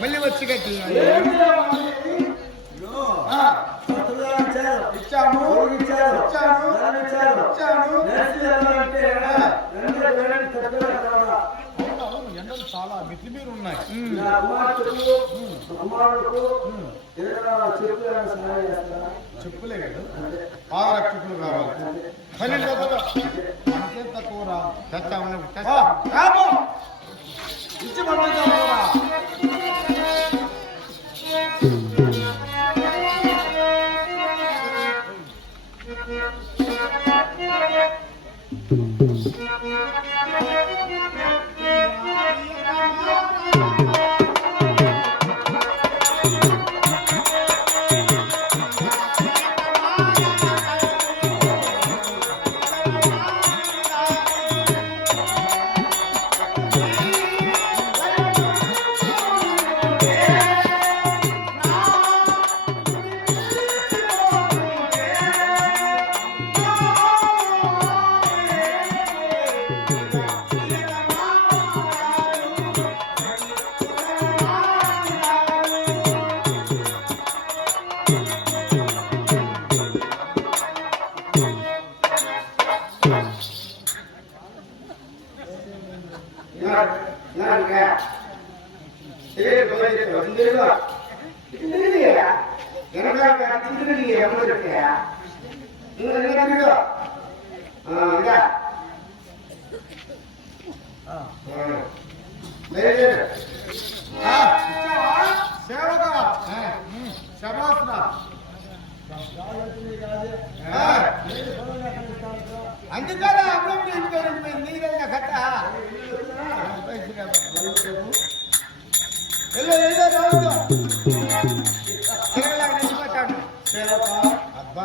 మళ్ళీ వచ్చి కట్టి ఇచ్చాము ఎండలు చాలా మితి మీరు ఉన్నాయి. చెప్పులే కదా బాగా చెప్పులు కావాలి. 12 అంతే తక్కువ రా తెచ్చామని ఇచ్చి పంపిద్దాం. అందుకని అప్పుడప్పుడు ఇంటికి నీళ్ళ కట్ట అబ్బా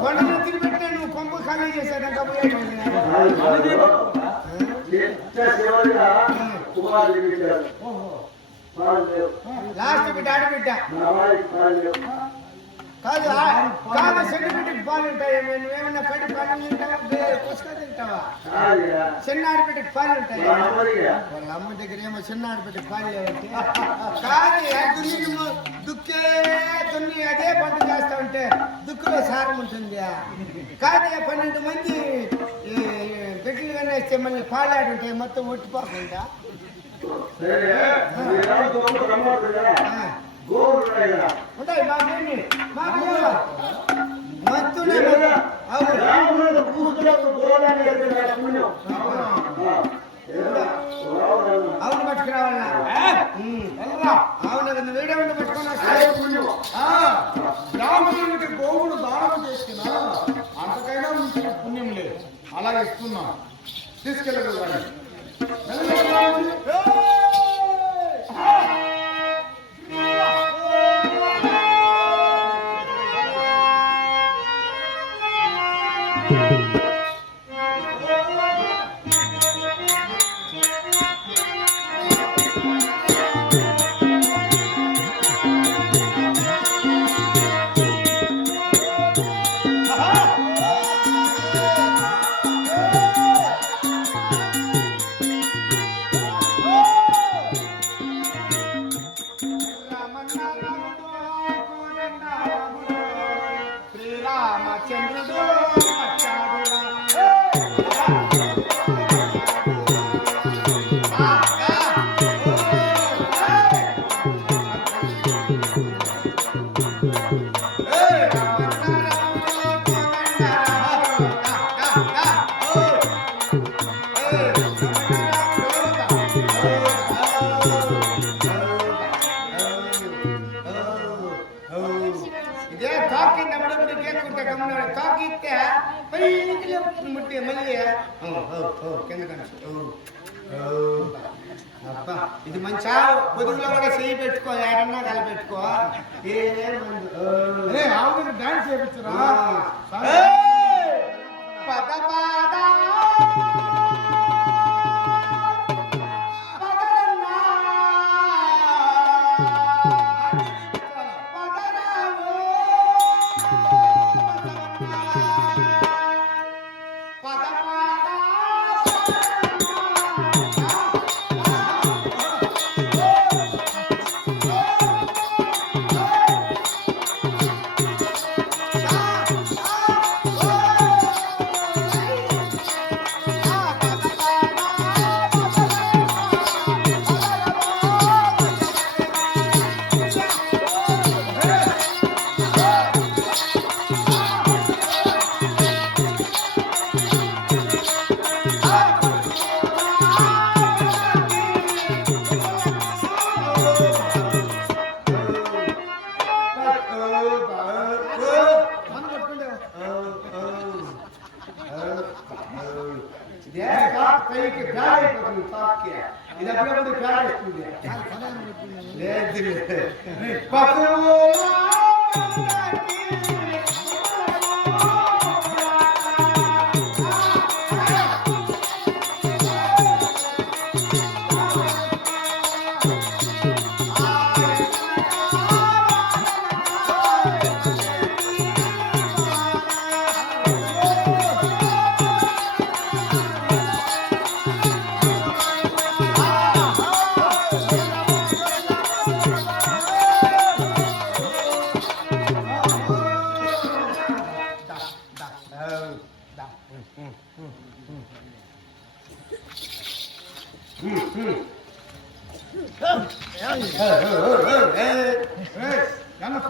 కొండ తిరిగిపెట్టే నువ్వు కొంపు ఖాళీ చేశాడంట లాస్ట్ బిడ్డ ఆడబిడ్డ కాదు కాదు సెంటిమీటర్కి పాలు ఉంటాయి. నువ్వేమన్నా కడి పాలు తింటావా పుస్తకం తింటావా? చిన్న ఆడబిడ్డకి పాలు ఉంటాయి. వాళ్ళ అమ్మ దగ్గర ఏమో చిన్న ఆడబిడ్డకి పాలు లేవంటే కాదు దుక్కే దున్ని అదే పంట చేస్తా ఉంటే దుక్కులో సారం ఉంటుంది. కాదు 12 మంది బిడ్డలు కనేస్తే మళ్ళీ పాలు ఆడుంటాయి మొత్తం ఒట్టిపోకుండా. ఉంటాయి అవును పట్టుకురావాలా? అవును వీడేమన్నా పట్టుకున్నా రాముడికి గోవుడు దానం చేసిన అంతకైనా మీకు పుణ్యం లేదు. అలాగే ఇస్తున్నా తీసుకెళ్ళగలరా? ఇది మంచిగా పొదుగులో కూడా చేయి పెట్టుకో, ఏడన్నా కలిపెట్టుకో. ఆవిడ డాన్స్ చేయించరా? అందుకే ప్యాడ్ అయిపోతుంది తాక్కి. ఇది అప్పుడప్పుడు ప్యాడ్ వస్తుంది. లేదు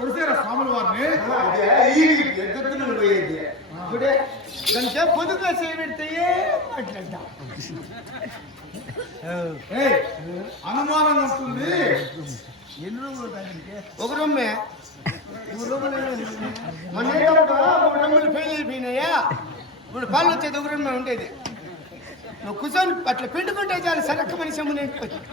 కొడితేరా స్వాముల వారిని ఎద్దులు పోయేది ఇప్పుడే దానికే పొదుగా చేయబెడితే మాట్లాడతా అనుమానం ఉంటుంది. ఒక రొమ్మే మొన్న 3 రొమ్ములు ఫెయిల్ అయిపోయినాయా. ఇప్పుడు పాలు వచ్చేది ఒక రొమ్మే ఉండేది. నువ్వు కూర్చొని అట్లా పిండుకుంటే చాలు సరక్క మనిషి నిండిపోతుంది.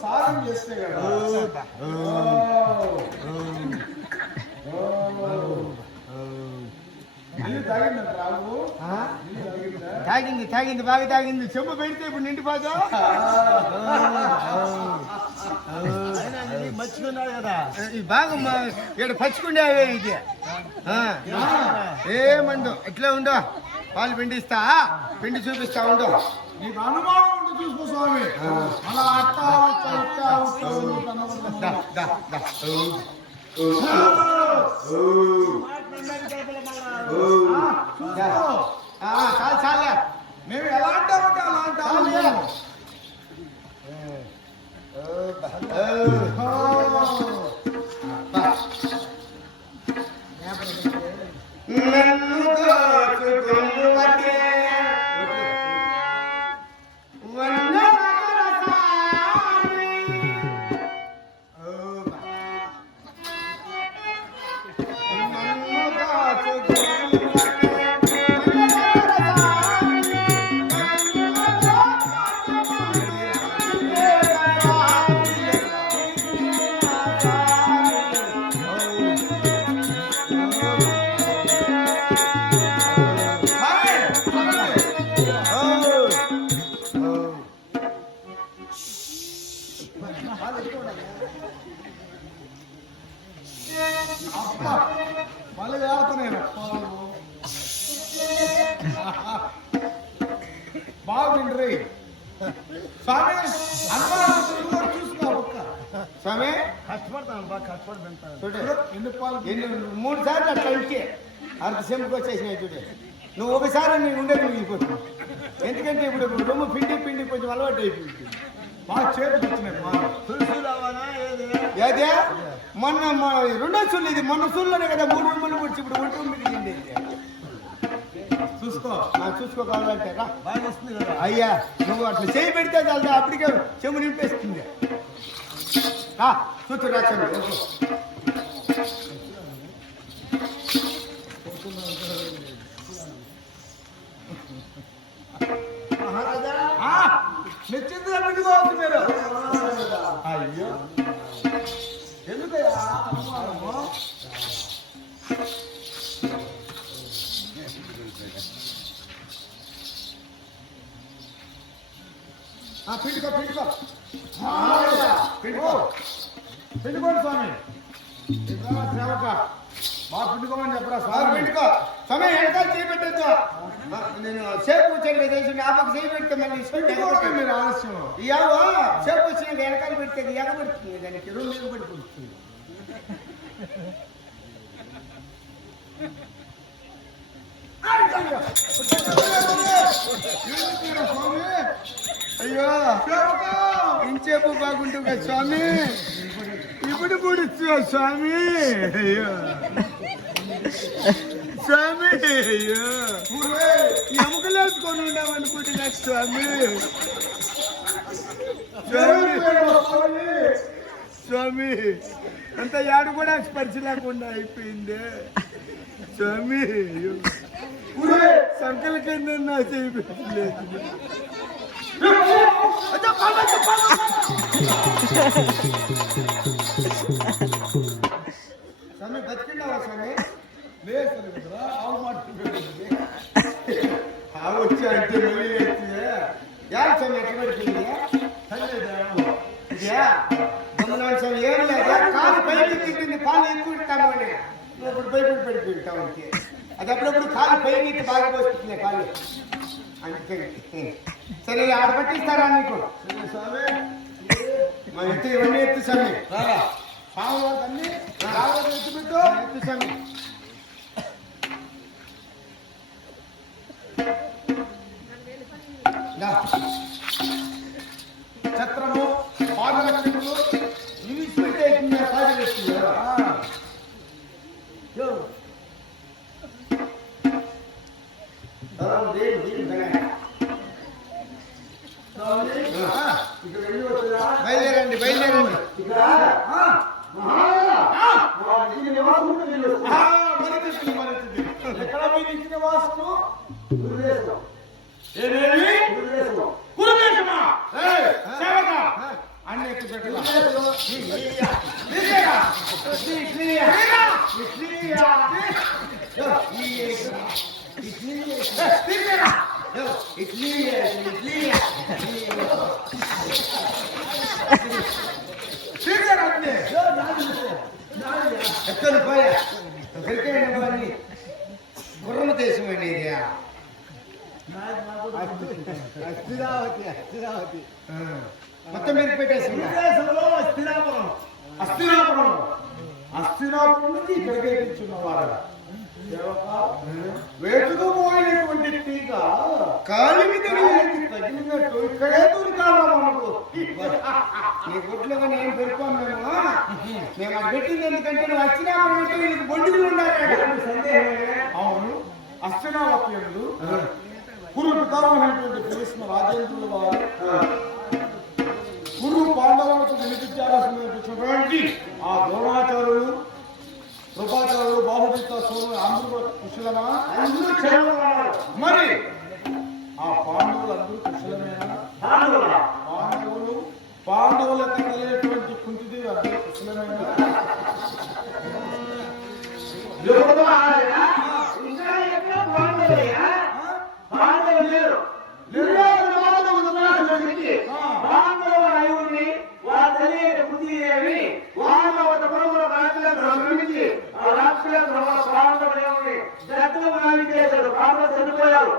సారం చేస్తే కదా తాగింది బాగా తాగింది. చెంబు పెడితే ఇప్పుడు నిండిపోదా. మర్చిపోయినాడు కదా ఈ బాగా ఇక్కడ పచ్చుకుండే అవే ఇది. ఏమండు ఇట్లా ఉండో పాలు పిండిస్తా పిండి చూపిస్తా ఉండో. నీకు అనుమానం ఉంటే చూసుకో స్వామి. అలా చాలా మేము ఎలా అంటామంటే అలా అంటాము. మళ్ళీ ఆడుతున్నాయి బాగుండ్రి స్వామి. అనుమానం చూసుకో స్వామి. కష్టపడతాను బాగా కష్టపడి ఎన్ని పాలు 3 సార్లు అట్లా ఇంకే అంత సెంపుకి వచ్చేసినాయి చూడే. నువ్వు ఒకసారి నేను ఉండేది మిగిలిపోతుంది. ఎందుకంటే ఇప్పుడు రొమ్ము పిండి కొంచెం అలవాటు అయిపోయింది. బాగా చేతికి వచ్చినాయి. అదే మొన్న 2వ సూళ్ళు ఇది. మొన్న సూళ్ళనే కదా 3 రొమ్ములు పొడిచి ఇప్పుడు 1 రొమ్ము మిగిలింది. చూసుకోవాలంటే బాగా వస్తుంది కదా. అయ్యా నువ్వు అట్లా చేయి పెడితే చాలు అప్పటికే చెమ్ము నింపేస్తుంది. చూస్తురా నచ్చింది పెట్టుకోవచ్చు మీరు. అయ్యో ఎందుకయ్యా పిండుకోండి స్వామి. సేవక బాగా పిండుకోమని చెప్పరా స్వామి. పిండుకో స్వామి. వెనకాల చేపెట్టచ్చు. నేను సేపు వచ్చాను కదా నా పక్క చేయి పెడితే మళ్ళీ మీరు ఆలస్యం ఇయావో సేపు వచ్చిన వెనకాల పెడితే ఎగబడుతుంది. దానికి 2 ఎగబడిపోతుంది. స్వామి. అయ్యో ఇంచేపు బాగుంటుంది స్వామి. ఇప్పుడు పుడుచు స్వామి. అయ్యో స్వామి ఎముకలు వేసుకొని ఉన్నామనుకుంటున్నా స్వామి. స్వామి అంత యాడు కూడా స్పర్శ లేకుండా అయిపోయింది స్వామి. సంకల కింద నా చేయలేదు. స్వామి బతికిండావా స్వామి? లేదు కదా ఆవు మాట ఆవు వచ్చి అంటే మళ్ళీ యాడ్ స్వామి ఎక్కడ పడిపోయింది? స్వామి ఏం లేదా కాలు పైకి తింటుంది, పాలు ఎక్కువ ఇస్తాము అని ఇప్పుడు భయపడి పడిపోయింటాం అంతే. అది అప్పుడప్పుడు కాలు పైకి బాగా పోస్తుంది కాలు అందుకని. సరే ఆడ పట్టిస్తారా నీకు? మా ఎత్తు ఇవన్నీ ఎత్తు స్వామి. అన్ని ఎత్తు పెట్టు ఎత్తు స్వామి. ఛత్రము పాదరక్షకులు ఇవి పెట్టే సాధన చేస్తుంది కదా. బయలుదేరండి బయలుదేరండి. ఎక్కడ మీ ఇచ్చిన వాస్తు అన్ని ఎత్తు పెట్టాలి. ఎక్కడ పోయా గుర్రమ దేశం అండి ఇది. అస్థిరావతి అస్థిరావతి మొత్తం మీరు పెట్టేసి అస్థిరాపురం అస్థిరాపురం నుంచి ఇక్కడికే తెచ్చున్నవారు. వేటుకు పోయినటువంటి తీగ కాలికి తగిలినట్టు ఇక్కడే దొరికాలా మనకు. నీ గుడ్లు కానీ ఏం పెరుకోం మేము అది పెట్టింది ఎందుకంటే నువ్వు అస్థిరాపురం అంటే నీకు బొండిలు ఉండాలి. అవును అస్థిరావత్యంలో కురు పితామహైనటువంటి భీష్మ రాజేంద్రుల వారు గురు పాండవులకు వినిపించాల్సినటువంటి ఆ ద్రోణాచార్యులు కృపాచార్యులు బాహుబలిత సోదరు అందరూ కుశలమా? మరి ఆ పాండవులు అందరూ కుశలమేనా? పాండవుల కలిగినటువంటి కుంతిదేవి అందరూ కుశలమేనా? చనిపోయారు.